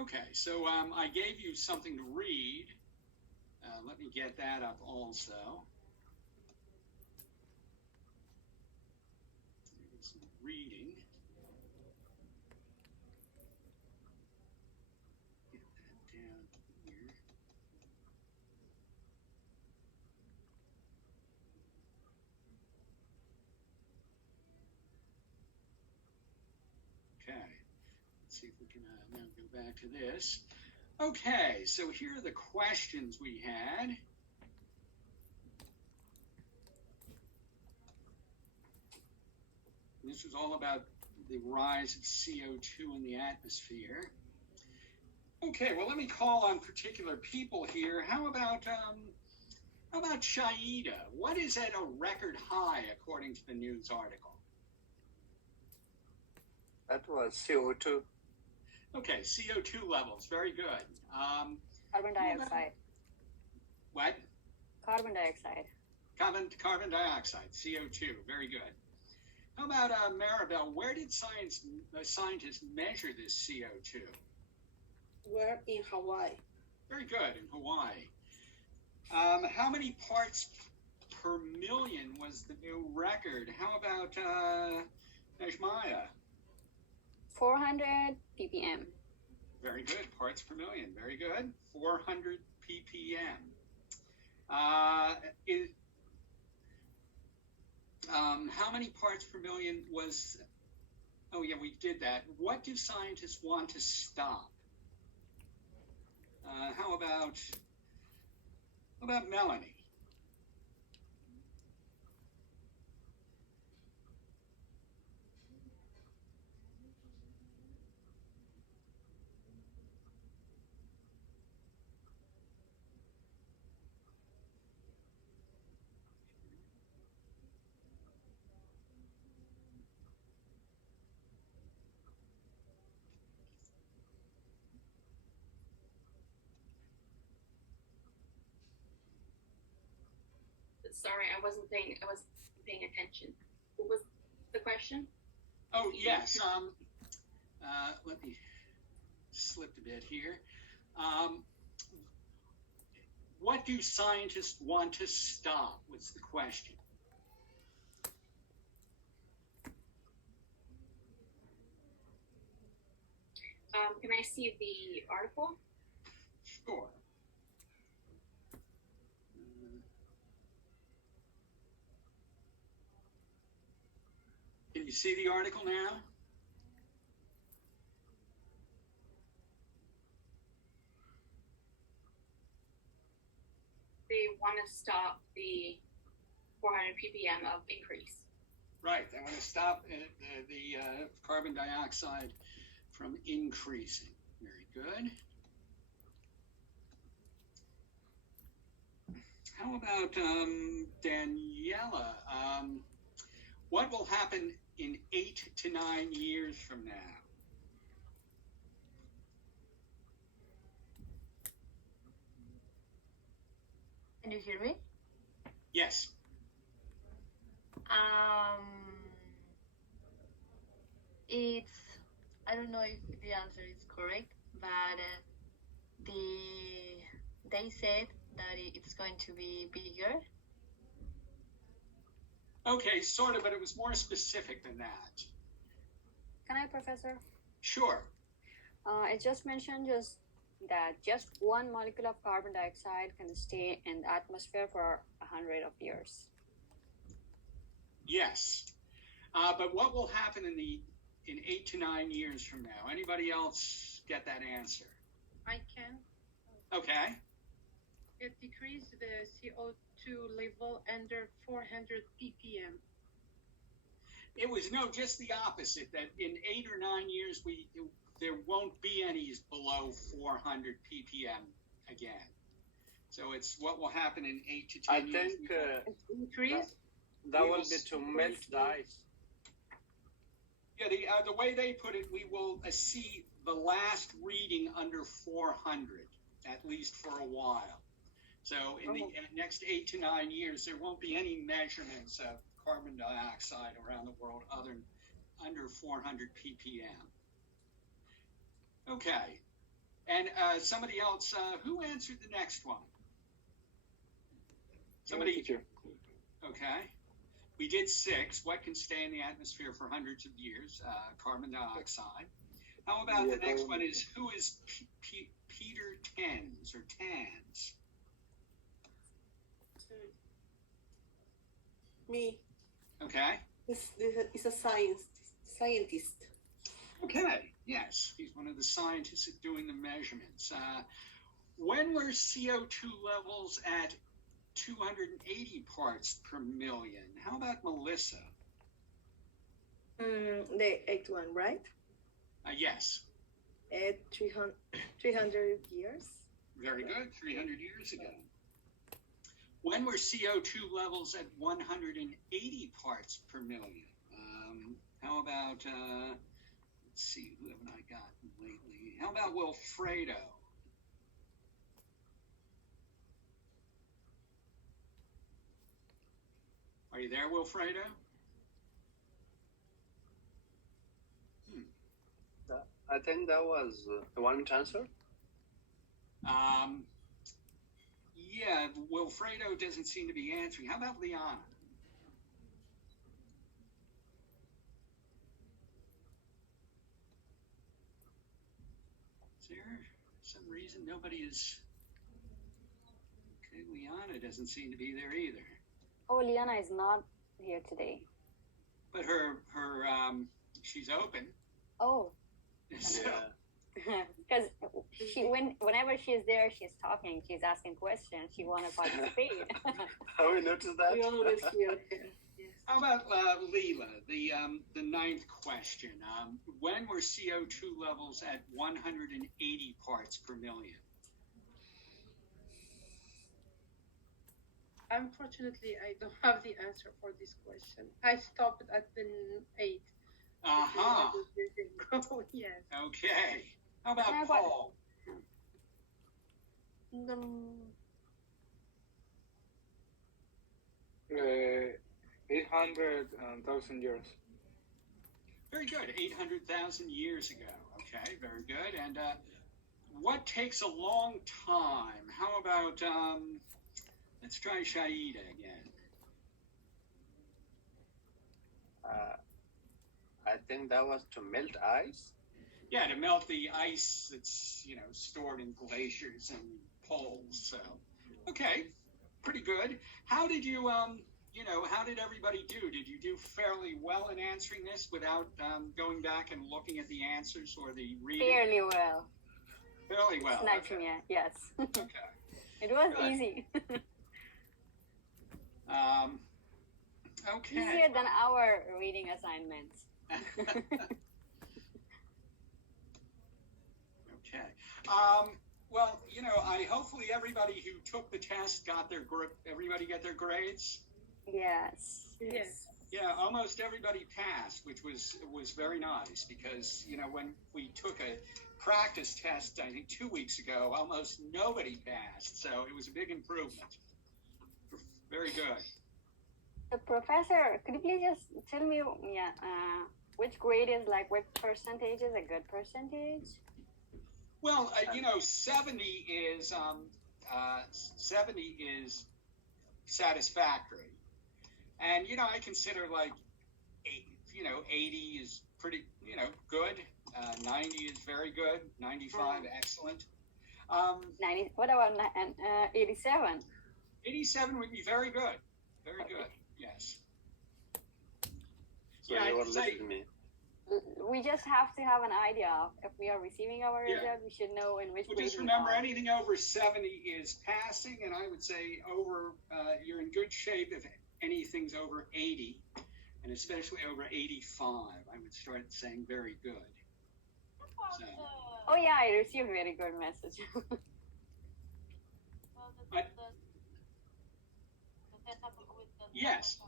Okay, so I gave you something to read. Let me get that up also. Some reading. Get that down here. Okay, let's see if we can now go back to this. Okay, so here are the questions we had. This was all about the rise of CO2 in the atmosphere. Okay, well, let me call on particular people here. How about Shaida? What is at a record high according to the news article? That was CO2. Okay, CO2 levels, very good. Carbon dioxide. What? Carbon dioxide. Carbon dioxide, CO2, very good. How about Maribel? Where did scientists measure this CO2? Where? In Hawaii. Very good, in Hawaii. How many parts per million was the new record? How about Najmaya? 400 ppm. Very good, parts per million. Very good, 400 ppm. How many parts per million was? Oh yeah, we did that. What do scientists want to stop? How about Melanie? Sorry, I wasn't paying attention. What was the question? Oh yes. Let me slipped a bit here. What do scientists want to stop? Was the question. Can I see the article? Sure. Can you see the article now? They want to stop the 400 ppm of increase. Right. They want to stop the carbon dioxide from increasing. Very good. How about Daniela? What will happen in 8 to 9 years from now? Can you hear me? Yes. It's, I don't know if the answer is correct, but they said that it's going to be bigger. Okay, sort of, but it was more specific than that. Can I, Professor? Sure. It just mentioned that just one molecule of carbon dioxide can stay in the atmosphere for 100 years. Yes. But what will happen in 8 to 9 years from now? Anybody else get that answer? I can. Okay. It decreased the CO2 level under 400 ppm. It was just the opposite. That in 8 or 9 years there won't be any below 400 ppm again. So it's what will happen in 8 to 10 years. I think Increase. that will be to melt the ice. Yeah, the way they put it, we will see the last reading under 400, at least for a while. So in the next 8 to 9 years, there won't be any measurements of carbon dioxide around the world other than under 400 ppm. Okay. And somebody else, who answered the next one? Somebody. Teacher. Okay. We did 6. What can stay in the atmosphere for hundreds of years? Carbon dioxide. How about Yeah, the next carbon- one is, who is Peter Tans or Tans? Me. Okay. It's a scientist. Okay. Yes. He's one of the scientists doing the measurements. When were CO2 levels at 280 parts per million? How about Melissa? The eighth one, right? Yes. At 300 years. Very good. 300 years ago. When were CO2 levels at 180 parts per million? How about, let's see, who haven't I gotten lately? How about Wilfredo? Are you there, Wilfredo? I think that was the one answer. Yeah, Wilfredo doesn't seem to be answering. How about Liana? Is there some reason nobody is? Okay, Liana doesn't seem to be there either. Oh, Liana is not here today. But she's open. Oh, So, because whenever she's there, she's talking, she's asking questions, she want to participate. Have we noticed that? We always hear her. Yes. how about Leela? The 9th question. When were CO2 levels at 180 parts per million? Unfortunately, I don't have the answer for this question. I stopped at the 8. Aha. Yes. Okay. How about How about- Paul? 800,000 years. Very good. 800,000 years ago. Okay, very good. And what takes a long time? How about, let's try Shaida again. I think that was to melt ice. Yeah, to melt the ice that's, stored in glaciers and poles. So, okay, pretty good. How did you, how did everybody do? Did you do fairly well in answering this without going back and looking at the answers or the reading? Fairly well. Fairly well. Snatching Okay. it, yes. Okay. It was Good. easy. Okay. Easier than our reading assignments. Okay. Well, I hopefully everybody who took the test got everybody got their grades. Yes. Yes. Yeah, almost everybody passed, which was very nice because when we took a practice test, I think 2 weeks ago, almost nobody passed. So it was a big improvement. Very good. The professor, could you please just tell me, which grade is what percentage is a good percentage? Well, 70 is 70 is satisfactory, and I consider 80 is pretty good. 90 is very good. 95 excellent. 90. What about 87? 87 would be very good. Very Okay. good. Yes. So Yeah, you I'd were say- listening to me. We just have to have an idea of if we are receiving our Yeah. result, we should know in which Well, grade just we remember, are. anything over 70 is passing, and I would say you're in good shape if anything's over 80, and especially over 85. I would start saying very good. So, Oh yeah, I received a very good message. yes.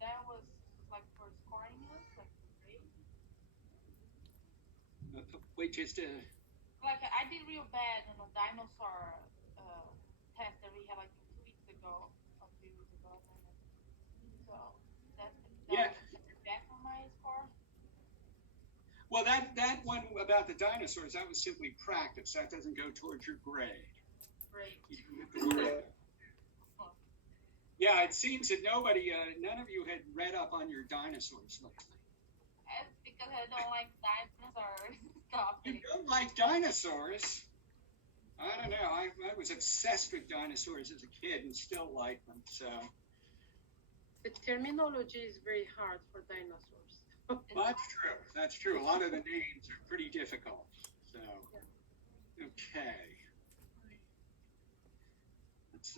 That was like for scoring us, like grade. Wait, just Like I did real bad on a dinosaur test that we had like 2 weeks ago, or 3 weeks ago. So that Yeah. was back on my score. Well, that one about the dinosaurs, that was simply practice. That doesn't go towards your grade. Great. Yeah, it seems that none of you had read up on your dinosaurs lately. It's because I don't like dinosaurs. Stop You it. don't like dinosaurs? I don't know. I was obsessed with dinosaurs as a kid and still like them. So The terminology is very hard for dinosaurs. well, that's true. That's true. A lot of the names are pretty difficult. So okay, let's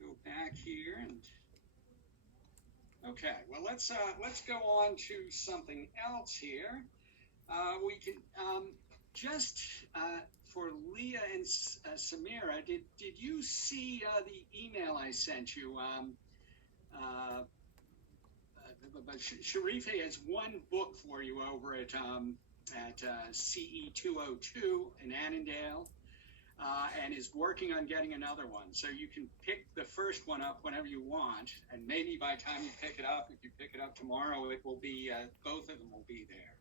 go back here and okay. Well, let's go on to something else here. We can just for Leah and Samira, did you see the email I sent you? Sharife has one book for you over at CE 202 in Annandale, and is working on getting another one. So you can pick the first one up whenever you want, and maybe by the time you pick it up, if you pick it up tomorrow, it will be both of them will be there.